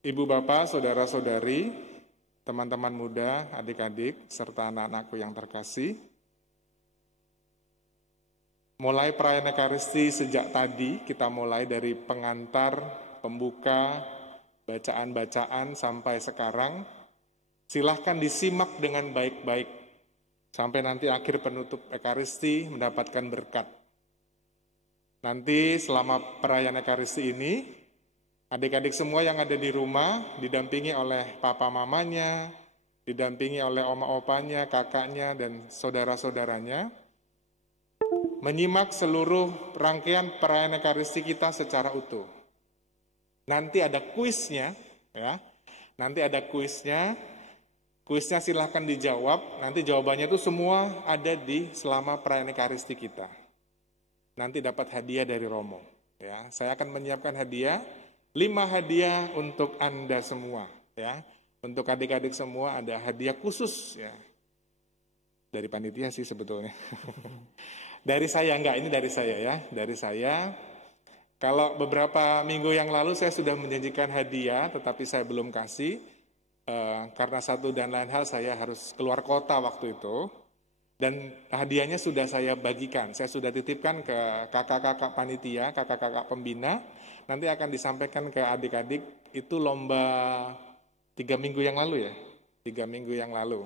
Ibu bapak, saudara-saudari, teman-teman muda, adik-adik, serta anak-anakku yang terkasih. Mulai perayaan Ekaristi sejak tadi, kita mulai dari pengantar, pembuka, bacaan-bacaan sampai sekarang. Silahkan disimak dengan baik-baik, sampai nanti akhir penutup Ekaristi mendapatkan berkat. Nanti selama perayaan Ekaristi ini, adik-adik semua yang ada di rumah didampingi oleh papa mamanya, didampingi oleh oma opanya, kakaknya, dan saudara-saudaranya, menyimak seluruh rangkaian perayaan Ekaristi kita secara utuh. Nanti ada kuisnya, ya. Nanti ada kuisnya. Kuisnya silahkan dijawab. Nanti jawabannya itu semua ada di selama perayaan Ekaristi kita. Nanti dapat hadiah dari Romo. Ya, saya akan menyiapkan hadiah, 5 hadiah untuk Anda semua. Ya, untuk adik-adik semua ada hadiah khusus. Ya, dari panitia sih sebetulnya. Dari saya, enggak, ini dari saya ya. Dari saya, kalau beberapa minggu yang lalu saya sudah menjanjikan hadiah, tetapi saya belum kasih. Karena satu dan lain hal saya harus keluar kota waktu itu. Dan hadiahnya sudah saya bagikan, saya sudah titipkan ke kakak-kakak panitia, kakak-kakak pembina. Nanti akan disampaikan ke adik-adik, itu lomba 3 minggu yang lalu ya. 3 minggu yang lalu.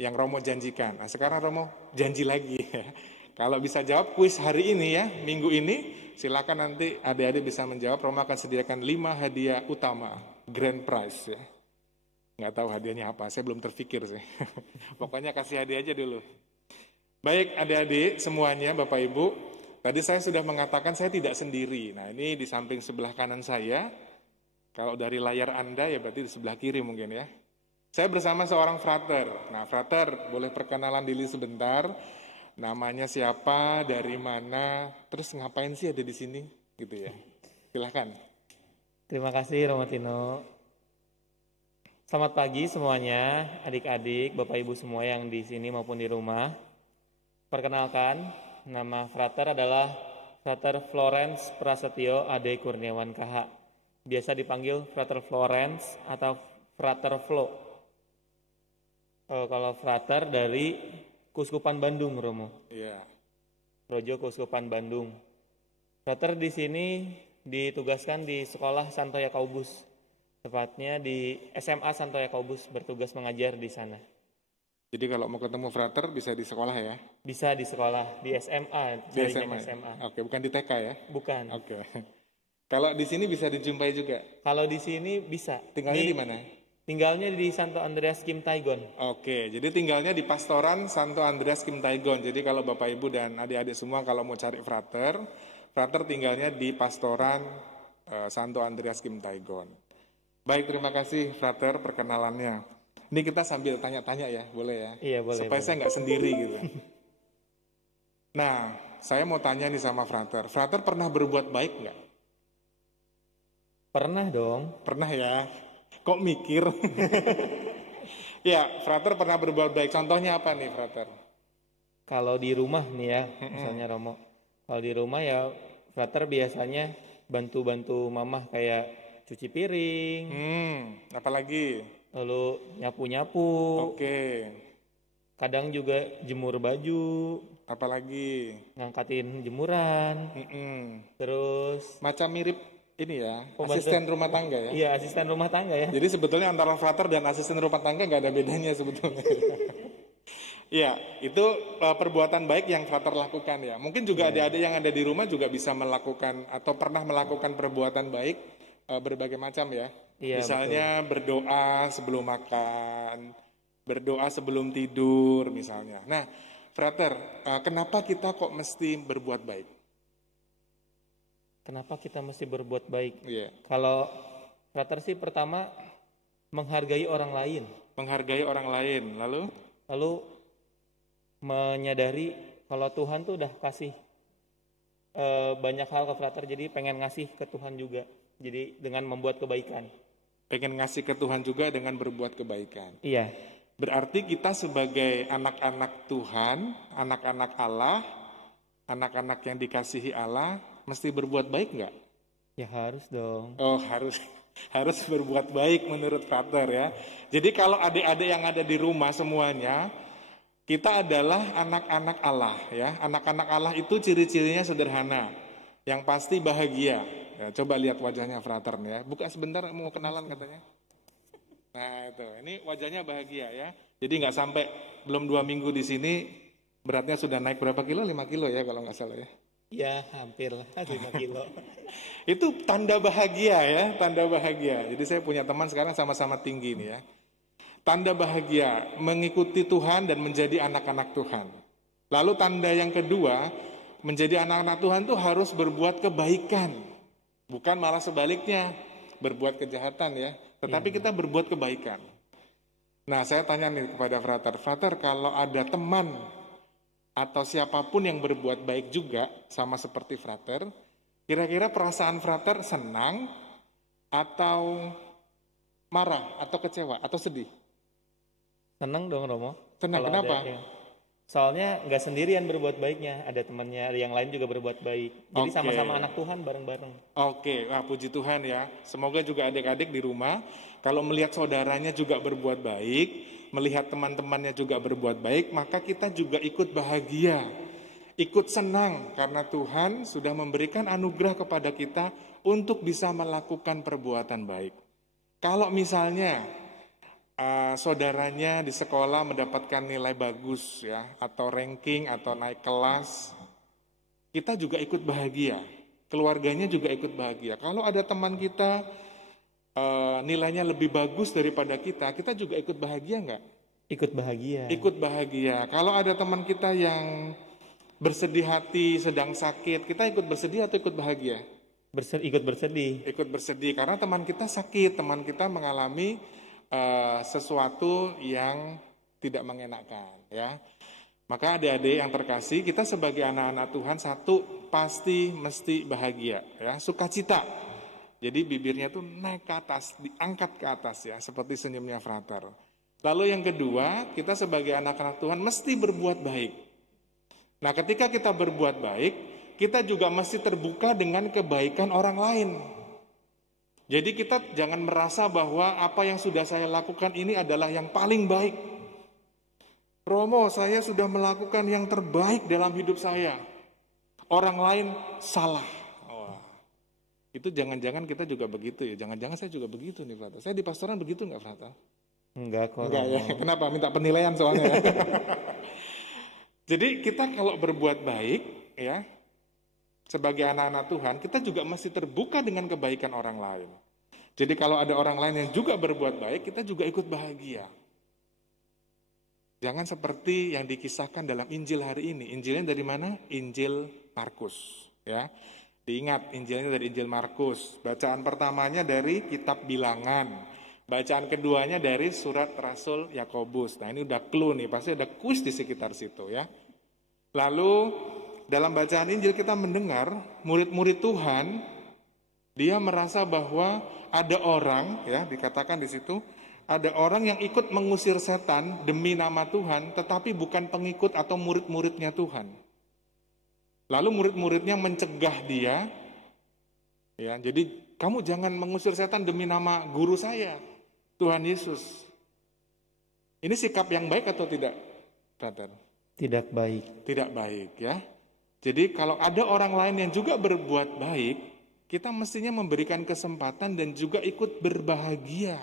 Yang Romo janjikan. Nah, sekarang Romo janji lagi ya. Kalau bisa jawab kuis hari ini ya, minggu ini, silakan nanti adik-adik bisa menjawab. Romo akan sediakan 5 hadiah utama, grand prize ya. Nggak tahu hadiahnya apa, saya belum terpikir sih. Pokoknya kasih hadiah aja dulu. Baik adik-adik semuanya, Bapak Ibu, tadi saya sudah mengatakan saya tidak sendiri. Nah ini di samping sebelah kanan saya, kalau dari layar Anda ya berarti di sebelah kiri mungkin ya. Saya bersama seorang frater. Nah frater, boleh perkenalan diri sebentar. Namanya siapa, dari mana, terus ngapain sih ada di sini, gitu ya. Silahkan. Terima kasih Romo Tino. Selamat pagi semuanya, adik-adik, Bapak Ibu semua yang di sini maupun di rumah. Perkenalkan, nama frater adalah Frater Florence Prasetyo Ade Kurniawan KH. Biasa dipanggil Frater Florence atau Frater Flo. Kalau frater dari Keuskupan Bandung, Romo. Iya. Projo Keuskupan Bandung. Frater di sini ditugaskan di Sekolah Santo Yakobus. Tepatnya di SMA Santo Yakobus, bertugas mengajar di sana. Jadi kalau mau ketemu frater bisa di sekolah ya? Bisa di sekolah, di SMA. Di SMA. Oke, bukan di TK ya? Bukan. Oke. Kalau di sini bisa dijumpai juga? Kalau di sini bisa. Tinggalnya di mana? Tinggalnya di Santo Andreas Kim Taigon. Oke, jadi tinggalnya di Pastoran Santo Andreas Kim Taigon. Jadi kalau Bapak Ibu dan adik-adik semua kalau mau cari frater tinggalnya di Pastoran Santo Andreas Kim Taigon. Baik, terima kasih frater perkenalannya. Ini kita sambil tanya-tanya ya, boleh ya? Iya, boleh. Supaya saya nggak sendiri gitu. Nah, saya mau tanya nih sama frater. Frater pernah berbuat baik nggak? Pernah dong. Pernah ya? Kok mikir? Ya, frater pernah berbuat baik. Contohnya apa nih, frater? Kalau di rumah nih ya, misalnya Romo. Kalau di rumah ya, frater biasanya bantu-bantu mamah kayak cuci piring. Apalagi? Lalu nyapu-nyapu. Oke. Kadang juga jemur baju. Apalagi? Ngangkatin jemuran. Terus macam mirip ini ya, pembantu, asisten rumah tangga ya? Iya, asisten rumah tangga ya. Jadi sebetulnya antara frater dan asisten rumah tangga nggak ada bedanya sebetulnya. Iya, itu perbuatan baik yang frater lakukan ya. Mungkin juga adik-adik yang ada di rumah juga bisa melakukan atau pernah melakukan perbuatan baik berbagai macam ya. Iya, misalnya betul. Berdoa sebelum makan, berdoa sebelum tidur misalnya. Nah, frater, kenapa kita kok mesti berbuat baik? Kenapa kita mesti berbuat baik? Iya. Kalau frater sih pertama menghargai orang lain. Menghargai orang lain, lalu menyadari kalau Tuhan tuh udah kasih banyak hal ke frater, jadi pengen ngasih ke Tuhan juga. Jadi dengan membuat kebaikan. Pengen ngasih ke Tuhan juga dengan berbuat kebaikan. Iya. Berarti kita sebagai anak-anak Tuhan, anak-anak Allah, anak-anak yang dikasihi Allah, mesti berbuat baik nggak? Ya harus dong. Oh harus. Harus berbuat baik menurut frater ya. Jadi kalau adik-adik yang ada di rumah semuanya, kita adalah anak-anak Allah ya. Anak-anak Allah itu ciri-cirinya sederhana. Yang pasti bahagia. Ya, coba lihat wajahnya frater ya. Buka sebentar, mau kenalan katanya. Nah itu, ini wajahnya bahagia ya. Jadi nggak sampai belum 2 minggu di sini beratnya sudah naik berapa kilo? 5 kilo ya kalau nggak salah ya. Ya, hampir lah 5 kilo. Itu tanda bahagia ya, tanda bahagia. Jadi saya punya teman sekarang sama-sama tinggi nih ya. Tanda bahagia, mengikuti Tuhan dan menjadi anak-anak Tuhan. Lalu tanda yang kedua, menjadi anak-anak Tuhan tuh harus berbuat kebaikan. Bukan malah sebaliknya, berbuat kejahatan ya. Tetapi kita berbuat kebaikan. Nah saya tanya nih kepada frater, frater kalau ada teman atau siapapun yang berbuat baik juga sama seperti frater, kira-kira perasaan frater senang atau marah atau kecewa atau sedih? Senang dong Romo. Senang, Kalau kenapa? Soalnya nggak sendirian berbuat baiknya, ada temannya yang lain juga berbuat baik. Jadi Oke. sama-sama anak Tuhan bareng-bareng. Oke, wah puji Tuhan ya. Semoga juga adik-adik di rumah, kalau melihat saudaranya juga berbuat baik, melihat teman-temannya juga berbuat baik, maka kita juga ikut bahagia, ikut senang karena Tuhan sudah memberikan anugerah kepada kita untuk bisa melakukan perbuatan baik. Kalau misalnya saudaranya di sekolah mendapatkan nilai bagus ya, atau ranking atau naik kelas, kita juga ikut bahagia, keluarganya juga ikut bahagia. Kalau ada teman kita nilainya lebih bagus daripada kita juga ikut bahagia nggak? Ikut bahagia. Ikut bahagia. Kalau ada teman kita yang bersedih hati, sedang sakit, kita ikut bersedih atau ikut bahagia? Ikut bersedih. Ikut bersedih karena teman kita sakit, teman kita mengalami sesuatu yang tidak mengenakan ya. Maka adik-adik yang terkasih, kita sebagai anak-anak Tuhan satu pasti mesti bahagia ya, sukacita. Jadi bibirnya tuh naik ke atas, diangkat ke atas ya, seperti senyumnya frater. Lalu yang kedua, kita sebagai anak-anak Tuhan mesti berbuat baik. Nah, ketika kita berbuat baik, kita juga mesti terbuka dengan kebaikan orang lain. Jadi kita jangan merasa bahwa apa yang sudah saya lakukan ini adalah yang paling baik. Romo, saya sudah melakukan yang terbaik dalam hidup saya. Orang lain salah. Wah. Itu jangan-jangan kita juga begitu ya. Jangan-jangan saya juga begitu nih, Frata. Saya di pastoran begitu nggak, Frata? Enggak kok. Enggak ya. Kenapa? Minta penilaian soalnya. Jadi kita kalau berbuat baik ya, sebagai anak-anak Tuhan, kita juga masih terbuka dengan kebaikan orang lain. Jadi kalau ada orang lain yang juga berbuat baik, kita juga ikut bahagia. Jangan seperti yang dikisahkan dalam Injil hari ini. Injilnya dari mana? Injil Markus. Ya, diingat Injilnya dari Injil Markus. Bacaan pertamanya dari kitab Bilangan. Bacaan keduanya dari surat Rasul Yakobus. Nah ini udah clue nih, pasti ada kuis di sekitar situ ya. Lalu dalam bacaan Injil kita mendengar murid-murid Tuhan, dia merasa bahwa ada orang, ya dikatakan di situ, ada orang yang ikut mengusir setan demi nama Tuhan, tetapi bukan pengikut atau murid-muridnya Tuhan. Lalu murid-muridnya mencegah dia, ya jadi kamu jangan mengusir setan demi nama guru saya, Tuhan Yesus. Ini sikap yang baik atau tidak, Brother? Tidak baik. Tidak baik ya. Jadi kalau ada orang lain yang juga berbuat baik, kita mestinya memberikan kesempatan dan juga ikut berbahagia.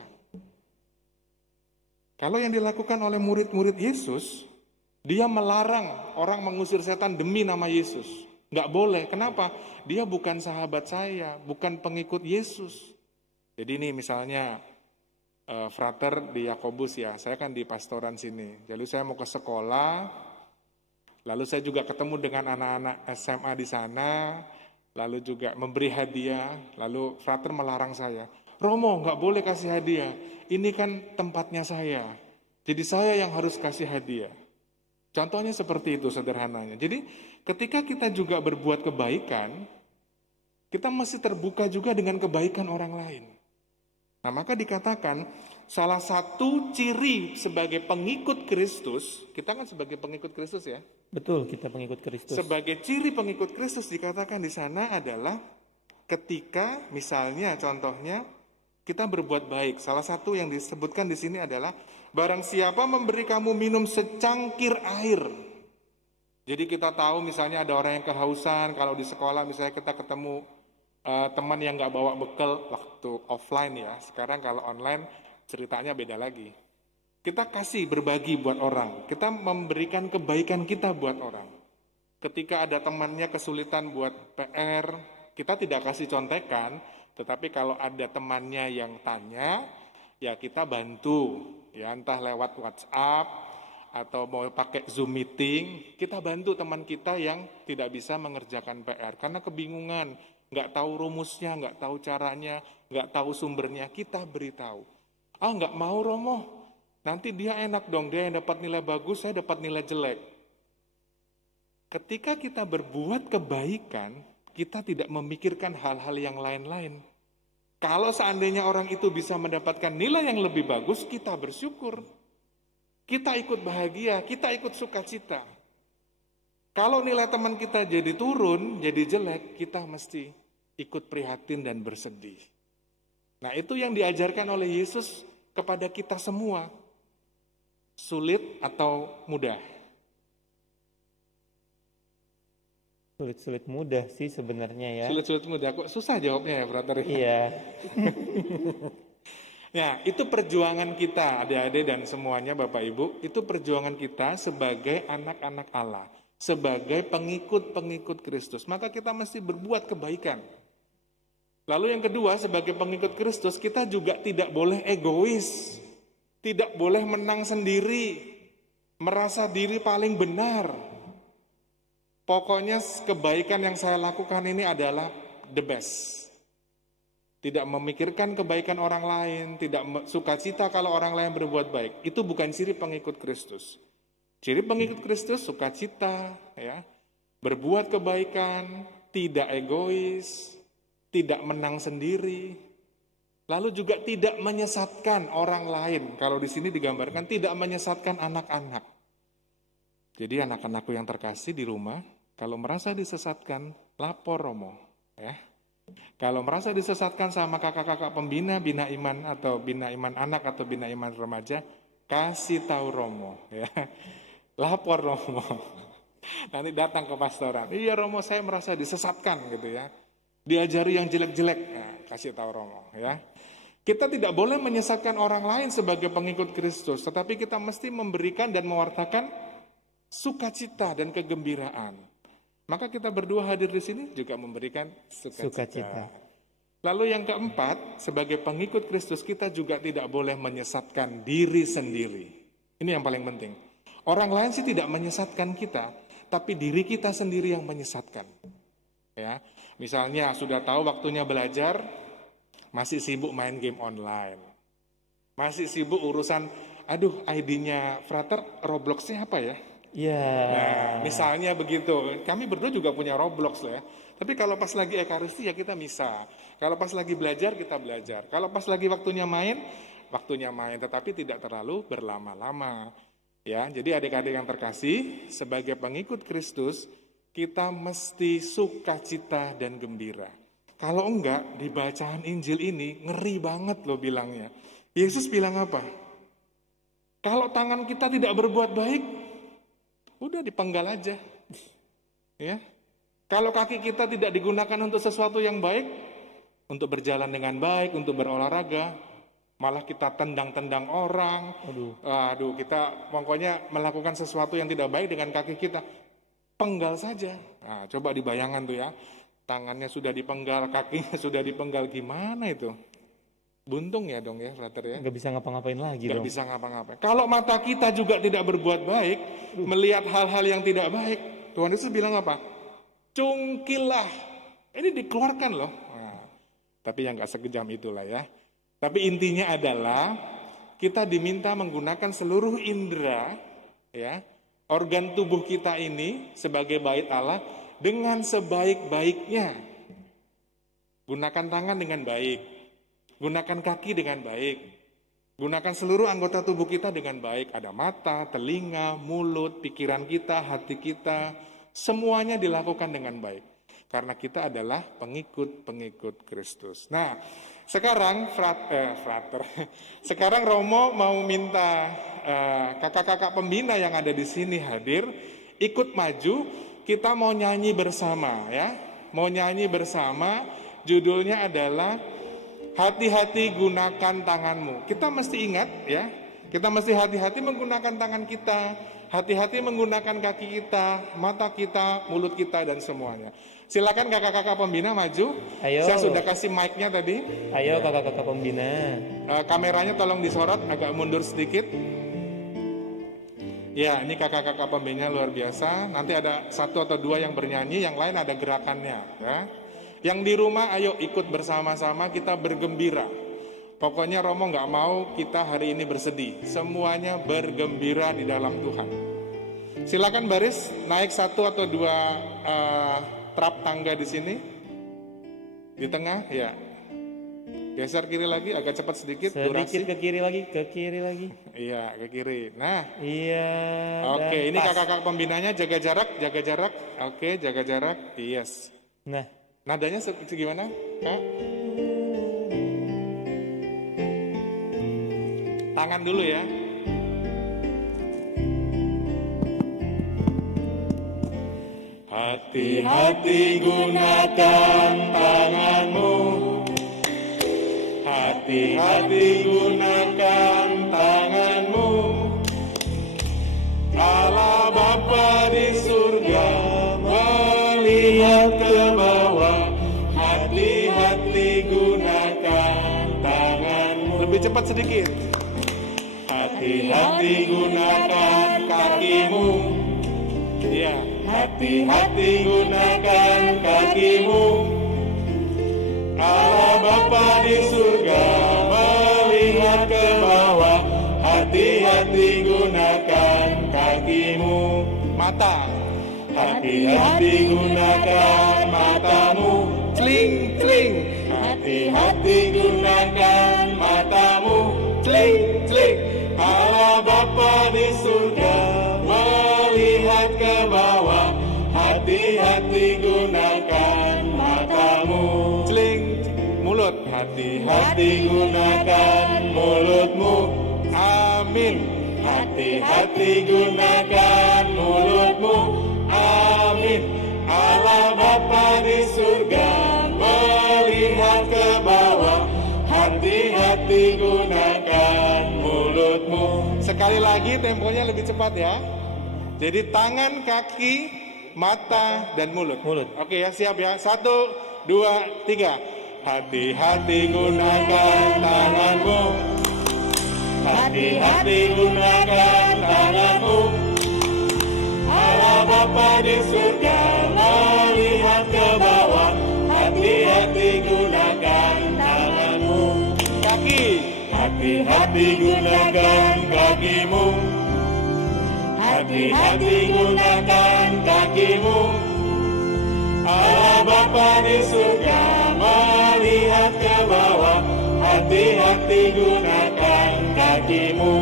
Kalau yang dilakukan oleh murid-murid Yesus, dia melarang orang mengusir setan demi nama Yesus. Nggak boleh, kenapa? Dia bukan sahabat saya, bukan pengikut Yesus. Jadi ini misalnya, frater di Yakobus ya, saya kan di pastoran sini. Jadi saya mau ke sekolah, lalu saya juga ketemu dengan anak-anak SMA di sana, lalu juga memberi hadiah, lalu frater melarang saya. Romo, nggak boleh kasih hadiah, ini kan tempatnya saya, jadi saya yang harus kasih hadiah. Contohnya seperti itu sederhananya. Jadi ketika kita juga berbuat kebaikan, kita mesti terbuka juga dengan kebaikan orang lain. Nah maka dikatakan salah satu ciri sebagai pengikut Kristus, kita kan sebagai pengikut Kristus ya. Betul, kita pengikut Kristus. Sebagai ciri pengikut Kristus dikatakan di sana adalah ketika misalnya contohnya kita berbuat baik. Salah satu yang disebutkan di sini adalah barang siapa memberi kamu minum secangkir air. Jadi kita tahu misalnya ada orang yang kehausan, kalau di sekolah misalnya kita ketemu teman yang nggak bawa bekal waktu offline ya. Sekarang kalau online ceritanya beda lagi. Kita kasih berbagi buat orang, kita memberikan kebaikan kita buat orang. Ketika ada temannya kesulitan buat PR, kita tidak kasih contekan, tetapi kalau ada temannya yang tanya, ya kita bantu, ya entah lewat WhatsApp atau mau pakai Zoom meeting, kita bantu teman kita yang tidak bisa mengerjakan PR karena kebingungan, nggak tahu rumusnya, nggak tahu caranya, nggak tahu sumbernya, kita beritahu. Nggak mau Romo, nanti dia enak dong, dia yang dapat nilai bagus, saya dapat nilai jelek. Ketika kita berbuat kebaikan, kita tidak memikirkan hal-hal yang lain-lain. Kalau seandainya orang itu bisa mendapatkan nilai yang lebih bagus, kita bersyukur. Kita ikut bahagia, kita ikut sukacita. Kalau nilai teman kita jadi turun, jadi jelek, kita mesti ikut prihatin dan bersedih. Nah, itu yang diajarkan oleh Yesus kepada kita semua. Sulit atau mudah? Sulit-sulit mudah sih sebenarnya ya. Sulit-sulit mudah, kok susah jawabnya ya, brother? Iya. Nah, itu perjuangan kita, adik-adik dan semuanya Bapak Ibu, itu perjuangan kita sebagai anak-anak Allah, sebagai pengikut-pengikut Kristus. Maka kita mesti berbuat kebaikan. Lalu yang kedua, sebagai pengikut Kristus, kita juga tidak boleh egois. Tidak boleh menang sendiri, merasa diri paling benar. Pokoknya kebaikan yang saya lakukan ini adalah the best. Tidak memikirkan kebaikan orang lain, tidak sukacita kalau orang lain berbuat baik. Itu bukan ciri pengikut Kristus. Ciri pengikut Kristus sukacita, ya, berbuat kebaikan, tidak egois, tidak menang sendiri. Lalu juga tidak menyesatkan orang lain. Kalau di sini digambarkan tidak menyesatkan anak-anak. Jadi anak-anakku yang terkasih di rumah, kalau merasa disesatkan, lapor Romo. Ya. Kalau merasa disesatkan sama kakak-kakak pembina, bina iman atau bina iman anak atau bina iman remaja, kasih tahu Romo. Ya. Lapor Romo. Nanti datang ke pastoran. Iya Romo, saya merasa disesatkan gitu ya. Diajari yang jelek-jelek, ya, kasih tahu Romo. Ya. Kita tidak boleh menyesatkan orang lain sebagai pengikut Kristus, tetapi kita mesti memberikan dan mewartakan sukacita dan kegembiraan. Maka kita berdua hadir di sini juga memberikan sukacita. Lalu yang keempat, sebagai pengikut Kristus kita juga tidak boleh menyesatkan diri sendiri. Ini yang paling penting. Orang lain sih tidak menyesatkan kita, tapi diri kita sendiri yang menyesatkan. Ya, misalnya sudah tahu waktunya belajar, masih sibuk main game online. Masih sibuk urusan, aduh ID-nya Frater Roblox-nya apa ya? Iya. Nah, misalnya begitu. Kami berdua juga punya Roblox lah ya. Tapi kalau pas lagi Ekaristi ya kita misa. Kalau pas lagi belajar, kita belajar. Kalau pas lagi waktunya main. Tetapi tidak terlalu berlama-lama. Ya, jadi adik-adik yang terkasih, sebagai pengikut Kristus, kita mesti sukacita dan gembira. Kalau enggak, di bacaan Injil ini ngeri banget loh bilangnya. Yesus bilang apa? Kalau tangan kita tidak berbuat baik, udah dipenggal aja. Ya. Kalau kaki kita tidak digunakan untuk sesuatu yang baik, untuk berjalan dengan baik, untuk berolahraga, malah kita tendang-tendang orang. Aduh, kita pokoknya melakukan sesuatu yang tidak baik dengan kaki kita. Penggal saja. Nah, coba dibayangkan tuh ya. Tangannya sudah dipenggal, kakinya sudah dipenggal, gimana itu? Buntung ya dong ya, Frater ya. Nggak bisa ngapa-ngapain lagi dong. Nggak bisa ngapa-ngapain. Kalau mata kita juga tidak berbuat baik, melihat hal-hal yang tidak baik, Tuhan Yesus bilang apa? Cungkilah. Ini dikeluarkan loh. Nah, tapi yang nggak sekejam itulah ya. Tapi intinya adalah kita diminta menggunakan seluruh indera, ya, organ tubuh kita ini sebagai bait Allah dengan sebaik-baiknya. Gunakan tangan dengan baik, gunakan kaki dengan baik, gunakan seluruh anggota tubuh kita dengan baik. Ada mata, telinga, mulut, pikiran kita, hati kita, semuanya dilakukan dengan baik. karena kita adalah pengikut-pengikut Kristus. Nah, sekarang sekarang Romo mau minta kakak-kakak pembina yang ada di sini hadir, ikut maju, kita mau nyanyi bersama ya. Mau nyanyi bersama, judulnya adalah hati-hati gunakan tanganmu. Kita mesti ingat ya, kita mesti hati-hati menggunakan tangan kita, hati-hati menggunakan kaki kita, mata kita, mulut kita, dan semuanya. Silakan kakak-kakak pembina maju. Ayo. Saya sudah kasih mic-nya tadi. Ayo kakak-kakak pembina. Kameranya tolong disorot, agak mundur sedikit. Ya, ini kakak-kakak pembina luar biasa. Nanti ada 1 atau 2 yang bernyanyi, yang lain ada gerakannya. Ya. Yang di rumah, ayo ikut bersama-sama kita bergembira. Pokoknya Romo nggak mau kita hari ini bersedih. Semuanya bergembira di dalam Tuhan. Silakan baris, naik 1 atau 2 trap tangga di sini. Di tengah, ya. Geser kiri lagi, agak cepat sedikit. Sedikit ke kiri lagi, Iya, ke kiri. Nah. Iya. Oke, ini kakak-kakak pembinanya jaga jarak. Oke, jaga jarak. Yes. Nah. Nadanya gimana? Kak? Tangan dulu ya. Hati-hati gunakan tanganmu. Hati-hati gunakan tanganmu. Allah Bapa di surga melihat ke bawah. Hati-hati gunakan tanganmu. Lebih cepat sedikit. Hati-hati gunakan kakimu. Ya, hati-hati gunakan kakimu. Allah Bapa di surga melihat ke bawah. Hati-hati gunakan kakimu. Mata. Hati-hati gunakan matamu. Cling, cling. Hati-hati gunakan matamu. Cling, cling. Allah Bapa di surga melihat ke bawah. Hati-hati gunakan matamu. Cling. Mulut. Hati-hati gunakan mulutmu. Amin. Hati-hati gunakan mulutmu. Amin. Allah Bapa di surga melihat ke bawah. Hati-hati gunakan mulutmu. Sekali lagi temponya lebih cepat ya. Jadi tangan, kaki, mata, dan mulut. Oke ya, siap ya. 1, 2, 3. Hati-hati gunakan tanganmu. Hati-hati gunakan tanganmu. Allah Bapa di surga melihat ke bawah. Hati-hati gunakan tanganmu. Kaki. Hati-hati gunakan kakimu. Hati-hati gunakan kakimu. Allah Bapa di surga melihat ke bawah. Hati-hati gunakan kakimu.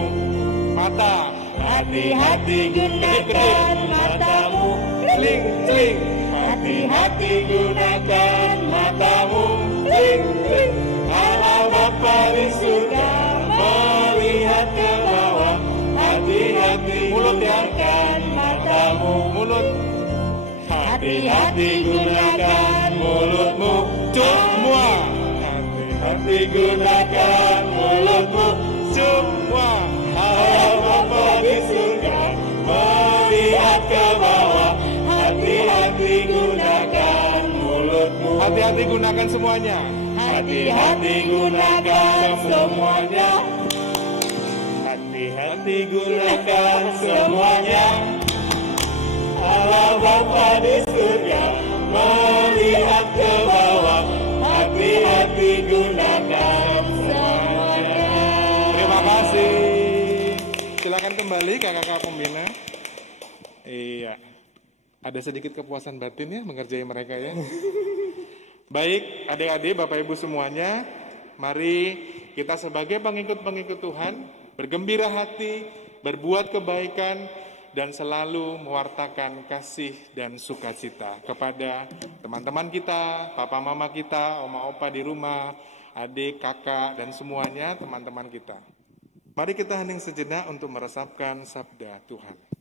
Mata. Hati-hati gunakan matamu. Cling, cling. Hati-hati gunakan matamu. Cling, cling. Allah Bapa di surga melihat ke bawah. Hati-hati gunakan matamu. Mulut. Hati-hati gunakan mulutmu. Semua. Hati-hati gunakan mulutmu. Semua. Allah Bapa di surga melihat ke bawah. Hati-hati gunakan mulutmu. Hati-hati gunakan semuanya. Hati-hati gunakan semuanya. Hati-hati gunakan semuanya. Allah Bapa di surga melihat ke bawah. Hati-hati gunakan semuanya. Terima kasih. Silakan kembali kakak-kakak pembina. Iya. Ada sedikit kepuasan batin ya mengerjai mereka ya. Baik, adik-adik, Bapak Ibu semuanya, mari kita sebagai pengikut-pengikut Tuhan bergembira hati, berbuat kebaikan, dan selalu mewartakan kasih dan sukacita kepada teman-teman kita, papa mama kita, oma opa di rumah, adik, kakak, dan semuanya teman-teman kita. Mari kita hening sejenak untuk meresapkan sabda Tuhan.